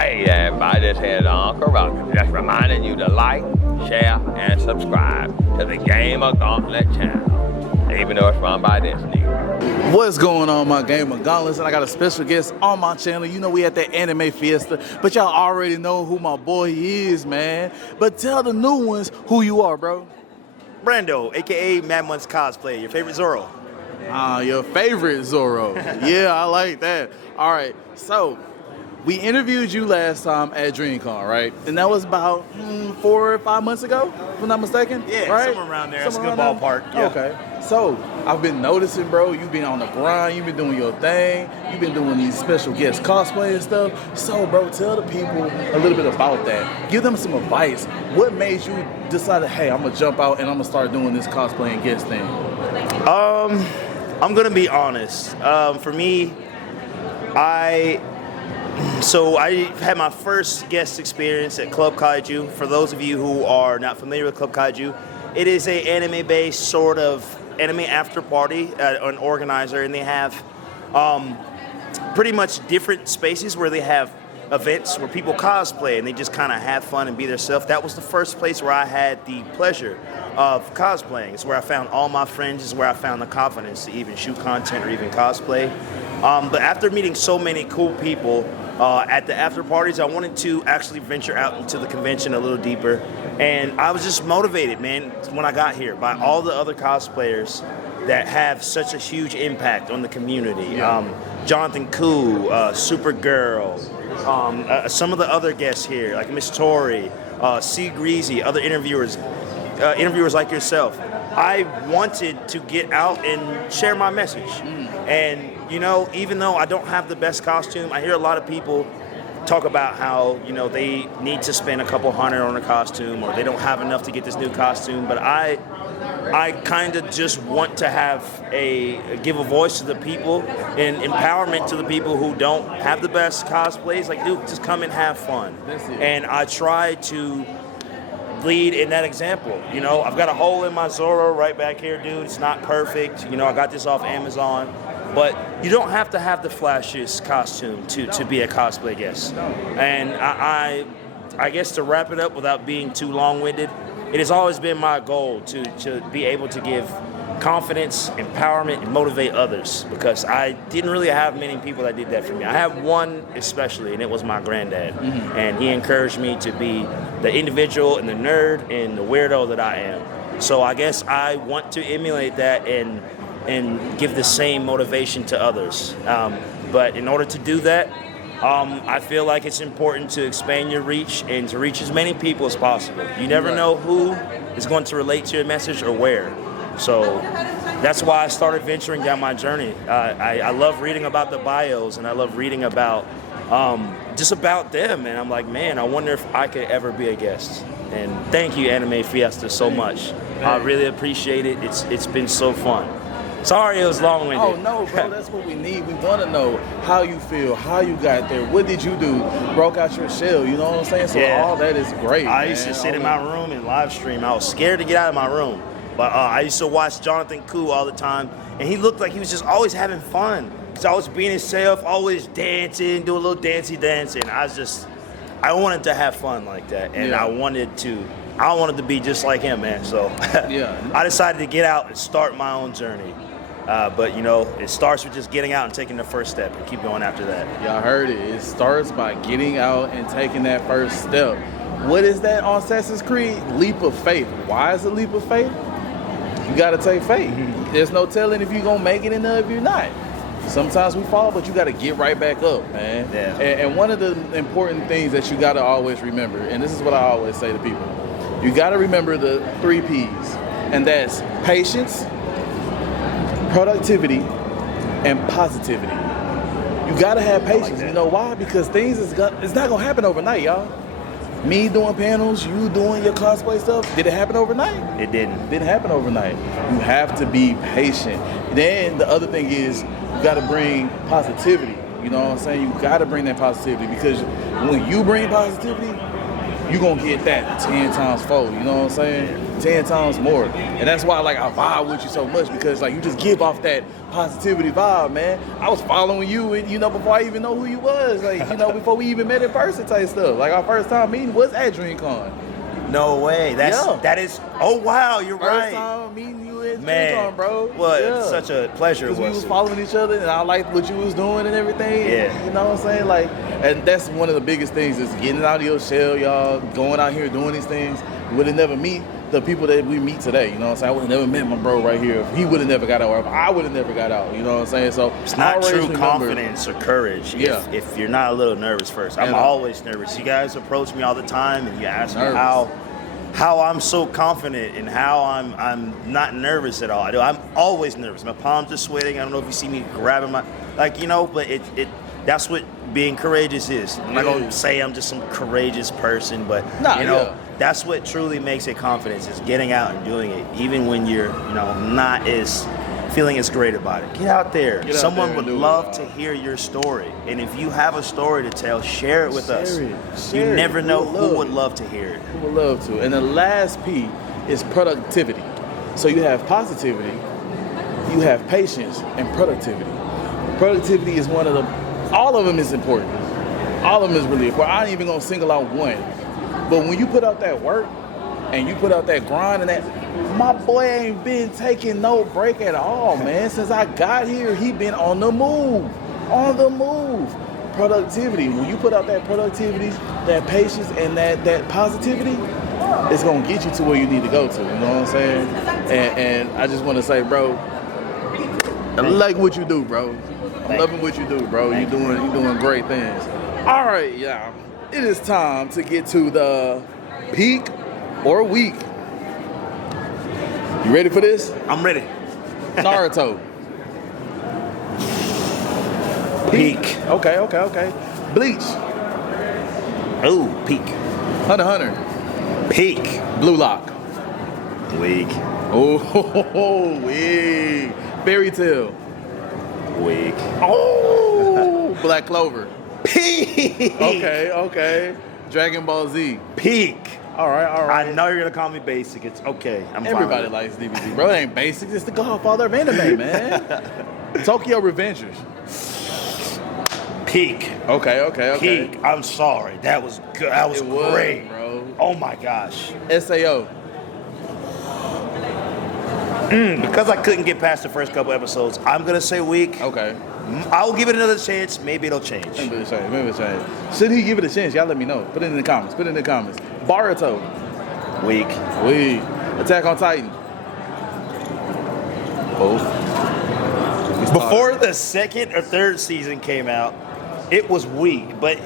Hey everybody, this here's Uncle Roger. Just reminding you to like, share, and subscribe to the GamerGauntlet channel, even though it's run by this nigga. What's going on, my GamerGauntlets? And I got a special guest on my channel. You know we at the AnimeFiesta, but y'all already know who my boy is, man. But tell the new ones who you are, bro. Brando, aka M4dMunch cosplay. Your favorite Zoro? Your favorite Zoro. Yeah, I like that. All right, so we interviewed you last time at DreamCon, right? And that was about 4 or 5 months ago, if I'm not mistaken. Yeah, right? somewhere around there. That's a good ballpark. Yeah. Okay. So I've been noticing, bro, you've been on the grind, you've been doing your thing, you've been doing these special guest cosplay and stuff. So, bro, tell the people a little bit about that. Give them some advice. What made you decide, hey, I'm gonna jump out and I'm gonna start doing this cosplay and guest thing? I'm gonna be honest. For me, I had my first guest experience at Club Kaiju. For those of you who are not familiar with Club Kaiju, it is a anime-based sort of anime after party, an organizer, and they have pretty much different spaces where they have events where people cosplay and they just kind of have fun and be themselves. That was the first place where I had the pleasure of cosplaying. It's where I found all my friends. It's where I found the confidence to even shoot content or even cosplay. But after meeting so many cool people at the after parties, I wanted to actually venture out into the convention a little deeper. And I was just motivated, man, when I got here by all the other cosplayers that have such a huge impact on the community. Jonathan Koo, Supergirl, some of the other guests here, like Miss Tori, C. Greasy, other interviewers like yourself. I wanted to get out and share my message. And, you know, even though I don't have the best costume, I hear a lot of people talk about how, you know, they need to spend a couple $100 on a costume or they don't have enough to get this new costume. But I kind of just want to give a voice to the people and empowerment to the people who don't have the best cosplays. Like, dude, just come and have fun. And I try to lead in that example. You know, I've got a hole in my Zoro right back here, dude. It's not perfect. You know, I got this off Amazon. But you don't have to have the flashiest costume to be a cosplay guest. And I guess to wrap it up without being too long-winded, it has always been my goal to be able to give confidence, empowerment, and motivate others, because I didn't really have many people that did that for me. I have one especially, and it was my granddad. And he encouraged me to be the individual and the nerd and the weirdo that I am. So I guess I want to emulate that and give the same motivation to others. But in order to do that, I feel like it's important to expand your reach and to reach as many people as possible. You never know who is going to relate to your message or where. So that's why I started venturing down my journey. I love reading about the bios and I love reading about just about them. And I'm like, man, I wonder if I could ever be a guest. And thank you, AnimeFiesta, so much. I really appreciate it. It's been so fun. Sorry it was long-winded. Oh, no, bro, that's what we need. We want to know how you feel, how you got there, what did you do, broke out your shell, you know what I'm saying? So all that is great, I used to sit in my room and live stream. I was scared to get out of my room. But I used to watch Jonathan Koo all the time, and he looked like he was just always having fun. He's always being himself, always dancing, doing a little dancey dance, and I wanted to have fun like that, and I wanted to be just like him, man. So I decided to get out and start my own journey. But, you know, it starts with just getting out and taking the first step and keep going after that. Y'all heard it. It starts by getting out and taking that first step. What is that on Assassin's Creed? Leap of faith. Why is it leap of faith? You got to take faith. There's no telling if you're going to make it and if you're not. Sometimes we fall, but you got to get right back up, man. Yeah. And one of the important things that you got to always remember, and this is what I always say to people, you got to remember the 3 Ps, and that's patience, productivity, and positivity. You gotta have patience. You know why? Because it's not gonna happen overnight, y'all. Me doing panels, you doing your cosplay stuff, did it happen overnight? It didn't. Didn't happen overnight. You have to be patient. Then the other thing is you gotta bring positivity. You know what I'm saying? You gotta bring that positivity, because when you bring positivity, you're gonna get that 10 times 4, you know what I'm saying? 10 times more. And that's why like I vibe with you so much, because like you just give off that positivity vibe, man. I was following you, and you know, before I even know who you was, like, you know, before we even met in person type stuff. Like our first time meeting was at DreamCon. No way. That is. Oh wow, you're First right. time meeting you at Man, DreamCon, bro. Well, Yeah. it's such a pleasure. Because we was following each other, and I liked what you was doing and everything. Yeah. You know what I'm saying? Like, and that's one of the biggest things is getting out of your shell, y'all. Going out here doing these things. We would have never meet the people that we meet today. You know what I'm saying? I would have never met my bro right here. He would have never got out, or if I would have never got out. You know what I'm saying? So it's not always true remember, confidence or courage if you're not a little nervous first. I'm always nervous. You guys approach me all the time, and you ask me how I'm so confident and how I'm not nervous at all. I'm always nervous. My palms are sweating. I don't know if you see me grabbing my, like, you know, but that's what being courageous is. I'm not going to say I'm just some courageous person, but, that's what truly makes it confidence, is getting out and doing it, even when you're, you know, not as feeling as great about it. Get out there. Someone would love to hear your story. And if you have a story to tell, share it with us. You never know who would love to hear it. Who would love to. And the last P is productivity. So you have positivity, you have patience, and productivity. Productivity is one of the, all of them is important. All of them is really important. I ain't even gonna single out one. But when you put out that work, and you put out that grind, and that, my boy ain't been taking no break at all, man. Since I got here, he been on the move. Productivity. When you put out that productivity, that patience, and that positivity, it's gonna get you to where you need to go to. You know what I'm saying? And I just want to say, bro, I like what you do, bro. I'm loving what you do, bro. You're doing great things. All right, y'all. It is time to get to the peak or week. You ready for this? I'm ready. Naruto. Peak. Okay. Bleach. Ooh, peak. Hunter x Hunter. Peak. Blue Lock. Weak. Oh, weak. Fairy Tail. Weak. Oh, Black Clover. Peak. Okay. Dragon Ball Z. Peak. All right. I know you're gonna call me basic. It's okay. Everybody likes DBZ, bro. It ain't basic. It's the godfather of anime, man. Tokyo Revengers. Peak. Okay. Peak. I'm sorry. That was good. That was great, bro. Oh my gosh. SAO. Because I couldn't get past the first couple episodes, I'm gonna say weak. Okay. I'll give it another chance. Maybe it'll change. Maybe it'll change. Should he give it a chance? Y'all let me know. Put it in the comments. Boruto. Weak. Attack on Titan. Before the second or third season came out, it was weak, but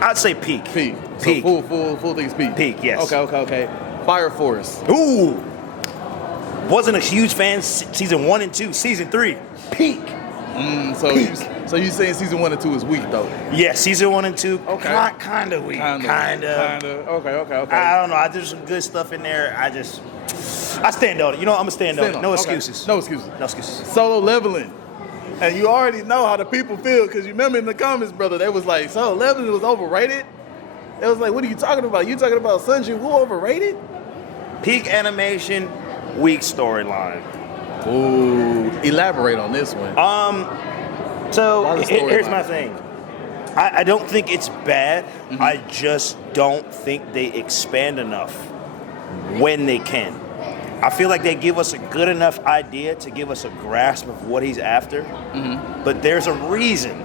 I'd say peak. Peak. Peak. So full thing's peak. Peak, yes. Okay. Fire Force. Ooh. Wasn't a huge fan season 1 and 2. Season 3, peak. So you saying season 1 and 2 is weak though? Yeah, season 1 and 2. Okay. Kind of weak. Kinda. Okay. I don't know. There's some good stuff in there. I stand on it. You know, I'm gonna stand on it. No excuses. No excuses. Solo Leveling. And you already know how the people feel, because you remember in the comments, brother, they was like, Solo Leveling was overrated. It was like, what are you talking about? You talking about Sunji Woo overrated? Peak animation, weak storyline. Ooh, elaborate on this one. So here's my thing. I don't think it's bad. Mm-hmm. I just don't think they expand enough when they can. I feel like they give us a good enough idea to give us a grasp of what he's after. Mm-hmm. But there's a reason.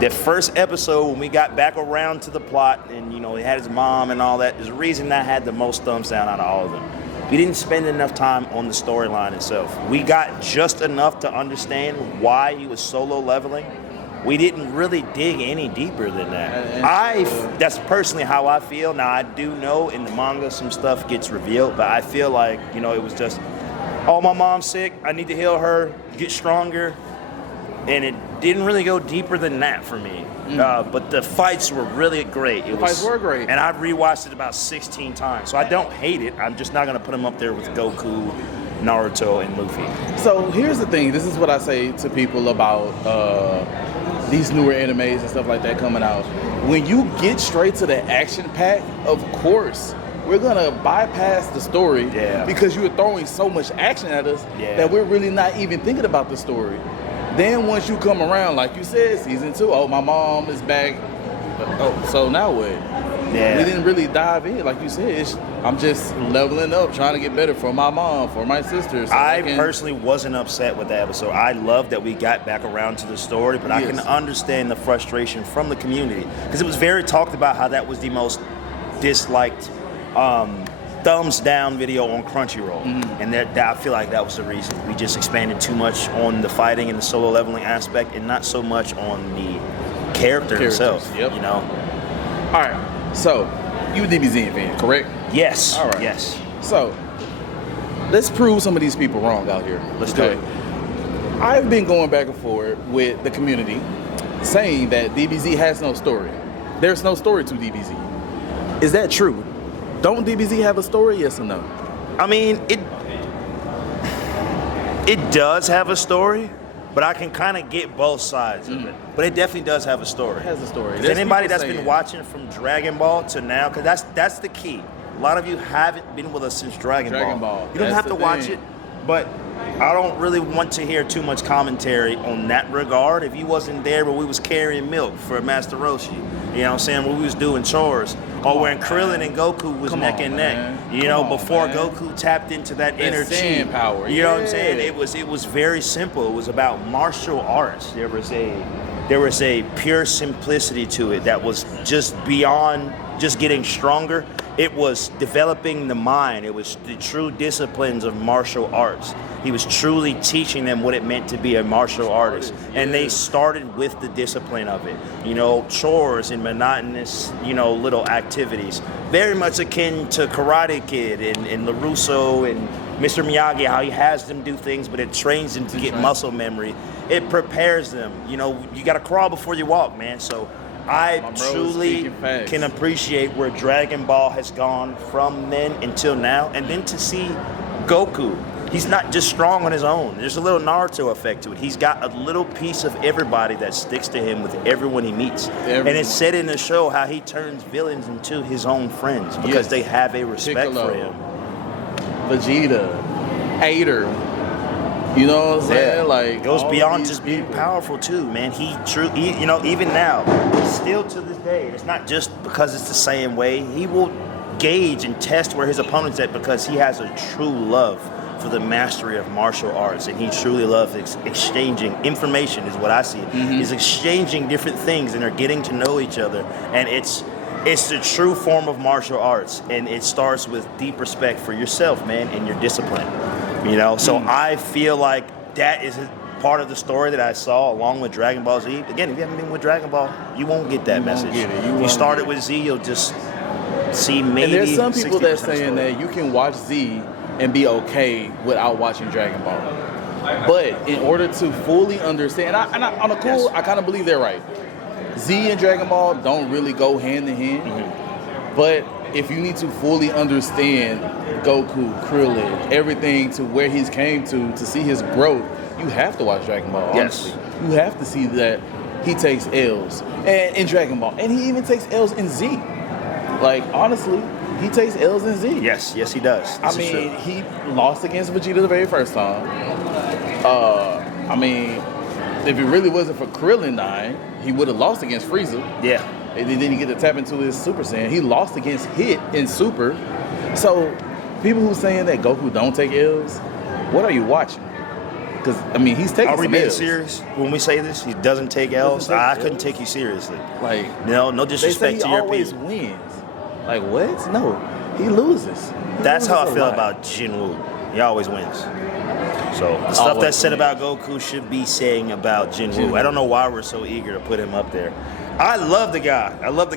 The first episode, when we got back around to the plot, and he had his mom and all that, there's a reason that had the most thumbs down out of all of them. We didn't spend enough time on the storyline itself. We got just enough to understand why he was solo leveling. We didn't really dig any deeper than that. That's personally how I feel. Now, I do know in the manga some stuff gets revealed, but I feel like, it was just, oh, my mom's sick, I need to heal her, get stronger. And it didn't really go deeper than that for me. But the fights were really great. Fights were great. And I've rewatched it about 16 times. So I don't hate it. I'm just not going to put them up there with Goku, Naruto, and Luffy. So here's the thing. This is what I say to people about these newer animes and stuff like that coming out. when you get straight to the action pack, of course, we're gonna bypass the story because you're throwing so much action at us that we're really not even thinking about the story. Then once you come around, like you said, season 2, oh, my mom is back. Oh, so now what? Yeah. We didn't really dive in, like you said. I'm just leveling up, trying to get better for my mom, for my sisters. So I personally wasn't upset with that episode. I love that we got back around to the story, but I can understand the frustration from the community because it was very talked about how that was the most disliked thumbs down video on Crunchyroll, and that I feel like that was the reason. We just expanded too much on the fighting and the solo leveling aspect, and not so much on the character himself. You know. All right. So you a DBZ fan, correct? Yes. All right. Yes. So let's prove some of these people wrong out here. Let's do it. I've been going back and forth with the community, saying that DBZ has no story. There's no story to DBZ. Is that true? Don't DBZ have a story, yes or no? I mean, it does have a story, but I can kind of get both sides of it. But it definitely does have a story. It has a story. Is anybody that's been watching from Dragon Ball to now, because that's the key. A lot of you haven't been with us since Dragon Ball. You don't have to watch it, but I don't really want to hear too much commentary on that regard. If you wasn't there when we was carrying milk for Master Roshi, you know what I'm saying, when we was doing chores, or when Krillin and Goku was neck and neck, you know, before Goku tapped into that inner chi power. You know what I'm saying? It was very simple. It was about martial arts. There was a pure simplicity to it that was just beyond just getting stronger. It was developing the mind. It was the true disciplines of martial arts. He was truly teaching them what it meant to be a martial artist. And they started with the discipline of it. You know, chores and monotonous, you know, little activities. Very much akin to Karate Kid and LaRusso and Mr. Miyagi, how he has them do things, but it trains them to get muscle memory. It prepares them. You know, you got to crawl before you walk, man. So I truly can appreciate where Dragon Ball has gone from then until now. And then to see Goku, he's not just strong on his own. There's a little Naruto effect to it. He's got a little piece of everybody that sticks to him with everyone he meets. And it's said in the show how he turns villains into his own friends because they have a respect for him. Vegeta, Hater. You know what I'm saying? Like, goes beyond just being powerful too, man. He you know, even now, still to this day, it's not just because it's the same way. He will gauge and test where his opponent's at because he has a true love for the mastery of martial arts, and he truly loves exchanging information. Is what I see. He's exchanging different things, and they're getting to know each other, and it's the true form of martial arts, and it starts with deep respect for yourself, man, and your discipline. You know, so I feel like that is part of the story that I saw along with Dragon Ball Z. Again, if you haven't been with Dragon Ball, you won't get that message. You started with Z, you'll just see maybe. And there's some people that's saying that you can watch Z and be okay without watching Dragon Ball. But in order to fully understand, on a cool, I kind of believe they're right. Z and Dragon Ball don't really go hand in hand. But if you need to fully understand Goku, Krillin, everything to where he's came to see his growth, you have to watch Dragon Ball, honestly. You have to see that he takes L's and in Dragon Ball. And he even takes L's in Z. Like, honestly, he takes L's in Z. Yes, he does. I mean, he lost against Vegeta the very first time. I mean, if it really wasn't for Krillin 9, he would have lost against Frieza. Yeah. And then he get to tap into his Super Saiyan. He lost against Hit in Super. So people who saying that Goku don't take L's, what are you watching? Because, I mean, he's taking L's. Are we being serious when we say this? He doesn't take L's? I couldn't take you seriously. Like, no disrespect to your people. He always wins. Like, what? No, he loses. That's how I feel about Jinwoo. He always wins. So the stuff that's said about Goku should be saying about Jinwoo. I don't know why we're so eager to put him up there. I love the guy. And I love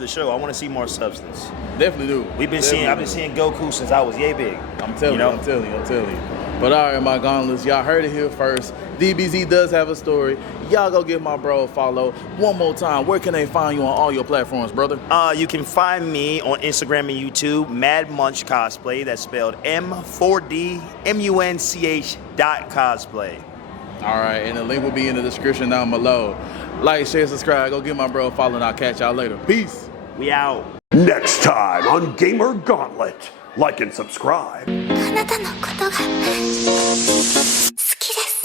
the show. I want to see more substance. Definitely do. I've been seeing Goku since I was yay big. I'm telling you. But all right, my gauntlets, y'all heard it here first. DBZ does have a story. Y'all go give my bro a follow. One more time, where can they find you on all your platforms, brother? You can find me on Instagram and YouTube, M4dMunch Cosplay. That's spelled M4dMunch.cosplay. All right, and the link will be in the description down below. Like, share, subscribe. Go get my bro a follow, and I'll catch y'all later. Peace. We out. Next time on Gamer Gauntlet. Like and subscribe. あなたのことが好きです。